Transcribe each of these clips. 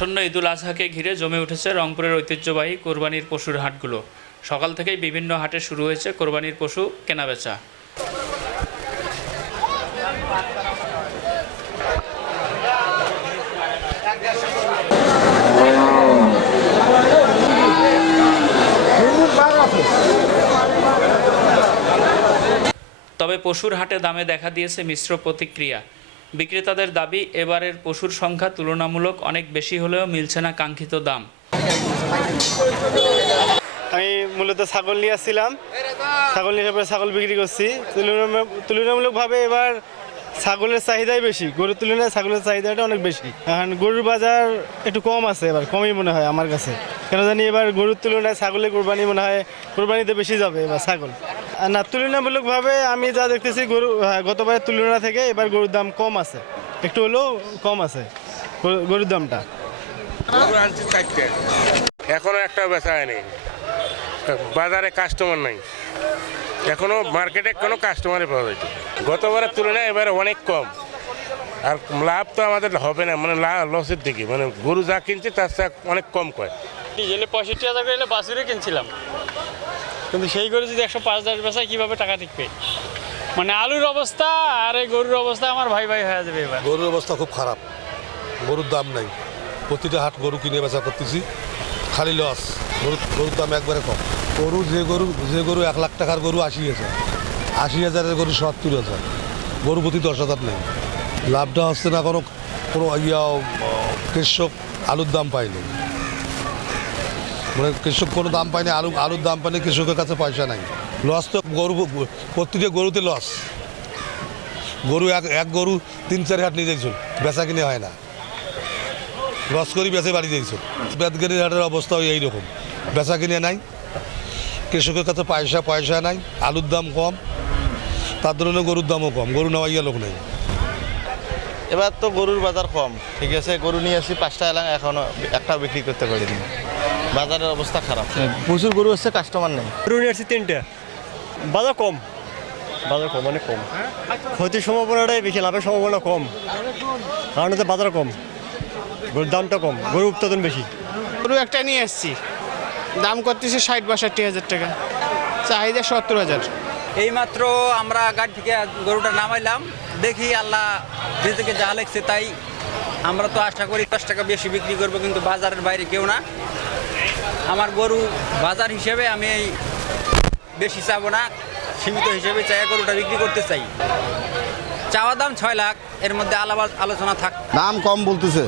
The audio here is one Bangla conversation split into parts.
আসন্ন ঈদুল আজহাকে ঘিরে জমে উঠেছে রংপুরের ঐতিহ্যবাহী কোরবানির পশুর হাটগুলো। সকাল থেকেই বিভিন্ন হাটে শুরু হয়েছে কোরবানির পশু কেনাবেচা। তবে পশুর হাটে দামে দেখা দিয়েছে মিশ্র প্রতিক্রিয়া। বিক্রেতাদের দাবি, এবারের পশুর সংখ্যা তুলনামূলক অনেক বেশি হলেও মিলছে না কাঙ্ক্ষিত দাম। আমি মূলত ছাগল নিয়ে আসছিলাম। ছাগল নিয়ে ছাগল বিক্রি করছি। তুলনামূলকভাবে এবার ছাগলের চাহিদাই বেশি। গরুর তুলনায় ছাগলের চাহিদাটা অনেক বেশি। এখন গরুর বাজার একটু কম আছে এবার, কমই মনে হয় আমার কাছে। কেন জানি এবার গরুর তুলনায় ছাগলের কোরবানি মনে হয় কোরবানিতে বেশি যাবে এবার ছাগল। না তুলনামূলকভাবে আমি যা দেখতেছি গরু হ্যাঁ, গতবারের তুলনা থেকে এবার গরুর দাম কম আছে। একটু হলেও কম আছে গরু- গরুর দামটা। এখনও একটা বেচা হয়নি। বাজারে কাস্টমার নাই। এখনও মার্কেটে কোনো কাস্টমারই পাওয়া যায় গতবারের তুলনায় এবার অনেক কম। আর লাভ তো আমাদের হবে না মানে লসের দিকে। মানে গরু যা কিনছে তার চেয়ে অনেক কম কয়। ডিজেলে পঁয়ষট্টি হাজার করে এলে বাসুরে কিনছিলাম। কিন্তু সেই গরু যদি একশো পাঁচ হাজার বেচায় কীভাবে টাকা টিকবে? মানে আলুর অবস্থা আর এই গরুর অবস্থা আমার ভাই ভাই হয়ে যাবে এবার। গরুর অবস্থা খুব খারাপ। গরুর দাম নাই। প্রতিটা হাট গরু কিনে বেচা করতেছি। খালি লস গরু গরুর দাম একবারে কম। গরু যে গরু যে গরু এক লাখ টাকার গরু আশি হাজার। আশি হাজারের গরু সত্তর হাজার। গরু প্রতি দশ হাজার নেই। লাভটা হচ্ছে না কোনো কোনো ইয়া কৃষক আলুর দাম পায়নি মানে কৃষক কোনো দাম পায়নি, আলু, আলুর দাম পায়নি, কৃষকের কাছে পয়সা নাই। লস তো গরু প্রতিটা গরুতে লস গরু এক এক গরু তিন, চার হাট নিয়ে যাইছিল, বেচা কিনে হয় না। লস করি বেচে বাড়ি যাইছিল। বেদগিরির হাটের অবস্থা এইরকম। বেচা কিনে নাই, কৃষকের কাছে পয়সা পয়সা নাই, আলুর দাম কম, তার জন্য গরুর দামও কম, গরু নেওয়াইয়া লোক নেই। এবার তো গরুর বাজার কম, ঠিক আছে? গরু নিয়ে আসি, পাঁচটা এলাকা এখনও একটাও বিক্রি করতে পারিনি। বাজারের অবস্থা খারাপ। প্রচুর গরু হচ্ছে কাস্টমার নেই। গরু নিয়ে আসছি তিনটে। বাজার কম। বাজার কম অনেক কম। ক্ষতির সম্ভাবনাটাই বেশি লাভের সম্ভাবনা কম। কারণ হচ্ছে বাজার কম। গরুর দামটা কম গরু উৎপাদন বেশি। গরু একটা নিয়ে এসেছি। দাম করতেছে ষাট বাষট্টি হাজার টাকা। চাহিদা সত্তর হাজার। এইমাত্র আমরা গাড়ি থেকে গরুটা নামাইলাম। দেখি আল্লাহ যে থেকে যা লেগছে তাই। আমরা তো আশা করি দশ টাকা বেশি বিক্রি করব কিন্তু বাজারের বাইরে কেউ না। আমার গরু বাজার হিসেবে আমি এই বেশি চাবো না, সীমিত হিসেবে চাই, গরুটা বিক্রি করতে চাই। চাওয়া দাম ছয় লাখ, এর মধ্যে আলাদা আলোচনা থাক। দাম কম বলতেছে,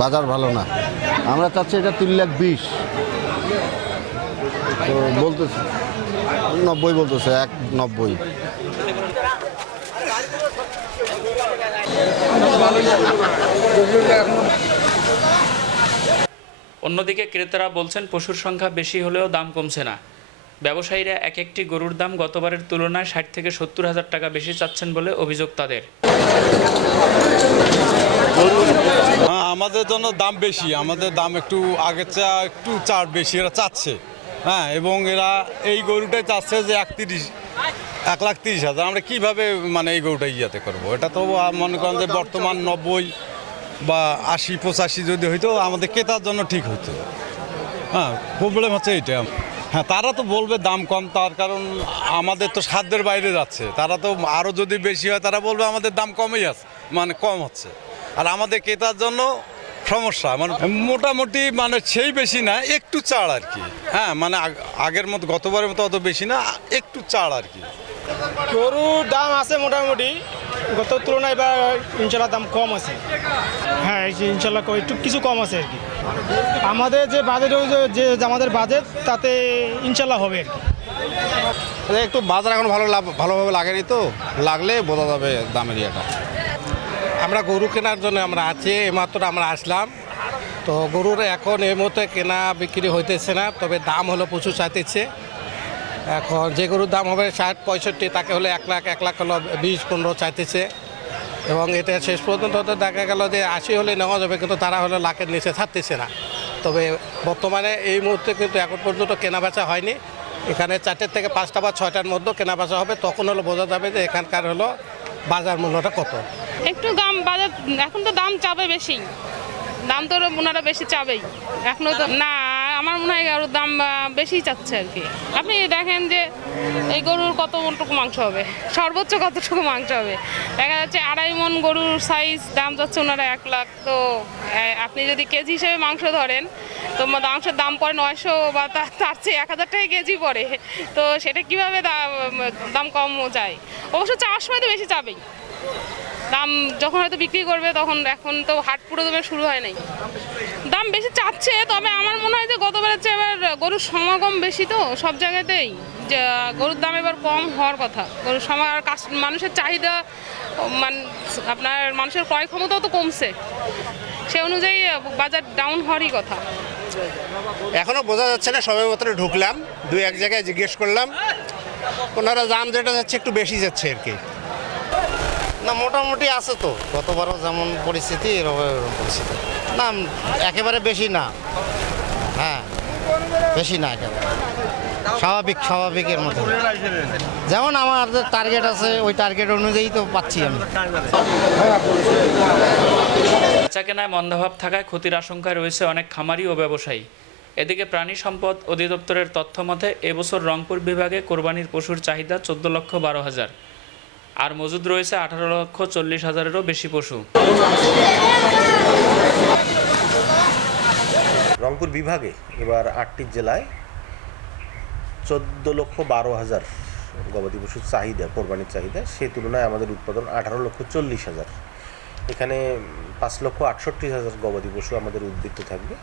বাজার ভালো না। আমরা চাচ্ছি এটা তিন লাখ বিশ। তো বলতেছে, নব্বই বলতেছে, এক নব্বই। অন্যদিকে ক্রেতারা বলছেন, পশুর সংখ্যা বেশি হলেও দাম কমছে না। ব্যবসায়ীরা এক একটি গরুর দাম গতবারের তুলনায় ষাট থেকে সত্তর হাজার টাকা বেশি চাচ্ছেন বলে অভিযোগ তাদের। হ্যাঁ আমাদের জন্য দাম বেশি। আমাদের দাম একটু আগের চা একটু চার বেশি এরা চাচ্ছে। হ্যাঁ এবং এরা এই গরুটাই চাচ্ছে যে এক তিরিশ এক লাখ তিরিশ হাজার। আমরা কীভাবে মানে এই গরুটা ইয়াতে করব? এটা তো মনে করেন যে বর্তমান নব্বই বা আশি, পঁচাশি যদি হইতো, আমাদের ক্রেতার জন্য ঠিক হতো হ্যাঁ প্রবলেম হচ্ছে এইটা। হ্যাঁ তারা তো বলবে দাম কম, তার কারণ আমাদের তো সাধ্যের বাইরে যাচ্ছে। তারা তো আরও যদি বেশি হয়, তারা বলবে আমাদের দাম কমই আছে মানে কম হচ্ছে। আর আমাদের ক্রেতার জন্য সমস্যা মানে মোটামুটি মানে সেই বেশি না, একটু চাড় আর কি। হ্যাঁ মানে আগ- আগের মতো, গতবারের মতো অত বেশি না, একটু চাড় আর কি। গরুর দাম আছে মোটামুটি। গত তুলনায় এবার ইনশাল্লাহ দাম কম আছে। হ্যাঁ ইনশাল্লাহ একটু কিছু কম আছে আর কি। আমাদের যে বাজেট যে আমাদের বাজেট, তাতে ইনশাল্লাহ হবে আর কি। একটু বাজার এখন ভালো লাভ, ভালোভাবে লাগেনি তো? লাগলে বোঝা যাবে দামের ইয়েটা। আমরা গরু কেনার জন্য আমরা আছি এইমাত্র আমরা আসলাম। তো গরুর এখন এই মুহূর্তে কেনা বিক্রি হইতেছে না, তবে দাম হলো প্রচুর চাইতেছে। এখন যে গরুর দাম হবে ষাট, পঁয়ষট্টি, তাকে হলে এক লাখ এক লাখ হলো বিশ, পনেরো চাইতেছে। এবং এটা শেষ পর্যন্ত তো দেখা গেল যে আশি হলে নেওয়া যাবে, কিন্তু তারা হলো লাখের নিচে ছাড়তেছে না। তবে বর্তমানে এই মুহূর্তে কিন্তু এখন পর্যন্ত কেনা বেচা হয়নি। এখানে চারটের থেকে পাঁচটা বা ছয়টার মধ্যে কেনা বেচা হবে। তখন হলো বোঝা যাবে যে এখানকার হলো বাজার মূল্যটা কত। একটু দাম বাজার, এখন তো দাম চাবে বেশি। দাম তো ওনারা বেশি চাবেই। এখনও তো না আমার মনে হয় আরও দাম বেশি চাচ্ছে আর কি। আপনি দেখেন যে এই গরুর কতটুকু মাংস হবে? সর্বোচ্চ কতটুকু মাংস হবে? দেখা যাচ্ছে আড়াই মন গরুর সাইজ দাম যাচ্ছে ওনারা এক লাখ। তো আপনি যদি কেজি হিসেবে মাংস ধরেন, তো মাংসের দাম পড়ে নয়শো বা তার চেয়ে এক হাজার টাকা কেজি পড়ে। তো সেটা কীভাবে দাম কম যায়? অবশ্য চাওয়ার সময় তো বেশি চাবেই। দাম যখন হয়তো বিক্রি করবে, তখন এখন তো হাট পুরো শুরু হয় নাই। দাম বেশি চাচ্ছে তবে আমার মনে হয় যে গতবারের চেয়ে এবার গরুর সমাগম বেশি তো সব জায়গাতেই। যে গরুর দাম এবার কম হওয়ার কথা। গরুর সময় আর মানুষের চাহিদা মান আপনার মানুষের ক্রয় ক্ষমতাও তো কমছে। সে অনুযায়ী বাজার ডাউন হওয়ারই কথা। এখনও বোঝা যাচ্ছে না সবে মাত্র ঢুকলাম। দুই এক জায়গায় জিজ্ঞেস করলাম। ওনারা দাম যেটা যাচ্ছে একটু বেশি যাচ্ছে আর কি। না মোটামুটি আছে তো। গতবারও যেমন পরিস্থিতি এরকম এরকম পরিস্থিতি। না একেবারে বেশি না। হ্যাঁ বেশি না একেবারে। স্বাভাবিক, স্বাভাবিকের মতো। যেমন আমাদের টার্গেট আছে, ওই টার্গেট অনুযায়ী তো পাচ্ছি আমি। বেচা কেনায় মন্দাভাব থাকায় ক্ষতির আশঙ্কায় রয়েছে অনেক খামারি ও ব্যবসায়ী। এদিকে প্রাণী সম্পদ অধিদপ্তরের তথ্য মতে, এবছর রংপুর বিভাগে কোরবানির পশুর চাহিদা চোদ্দ লক্ষ বারো হাজার। আর মজুদ রয়েছে আঠারো লক্ষ চল্লিশ হাজারেরও বেশি পশু। রংপুর বিভাগে এবার আটটি জেলায় চোদ্দ লক্ষ বারো হাজার গবাদি পশুর চাহিদা, কোরবানির চাহিদা। সে তুলনায় আমাদের উৎপাদন আঠারো লক্ষ চল্লিশ হাজার। এখানে পাঁচ লক্ষ আটষট্টি হাজার গবাদি পশু আমাদের উদ্বৃত্ত থাকবে।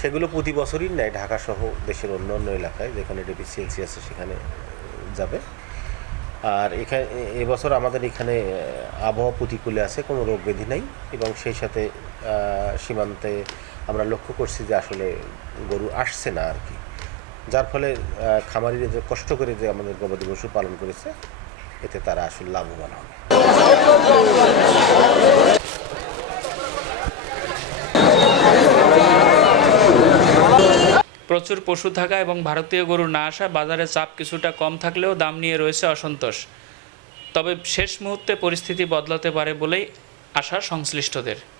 সেগুলো প্রতি বছরই নেয় ঢাকাসহ দেশের অন্য অন্য এলাকায়, যেখানে ডেফিসিয়েন্সি আছে, সেখানে যাবে। আর এখানে, এবছর আমাদের এখানে, আবহাওয়া প্রতিকূলে আছে, কোনো রোগ ব্যাধি নাই এবং সেই সাথে সীমান্তে আমরা লক্ষ্য করছি যে আসলে গরু আসছে না আর কি। যার ফলে খামারিরা যে কষ্ট করে যে আমাদের গবাদি পশু পালন করেছে, এতে তারা আসলে লাভবান হবে। প্রচুর পশু থাকা এবং ভারতীয় গরু না আসা বাজারে চাপ কিছুটা কম থাকলেও দাম নিয়ে রয়েছে অসন্তোষ। তবে শেষ মুহূর্তে পরিস্থিতি বদলাতে পারে বলেই আশা সংশ্লিষ্টদের।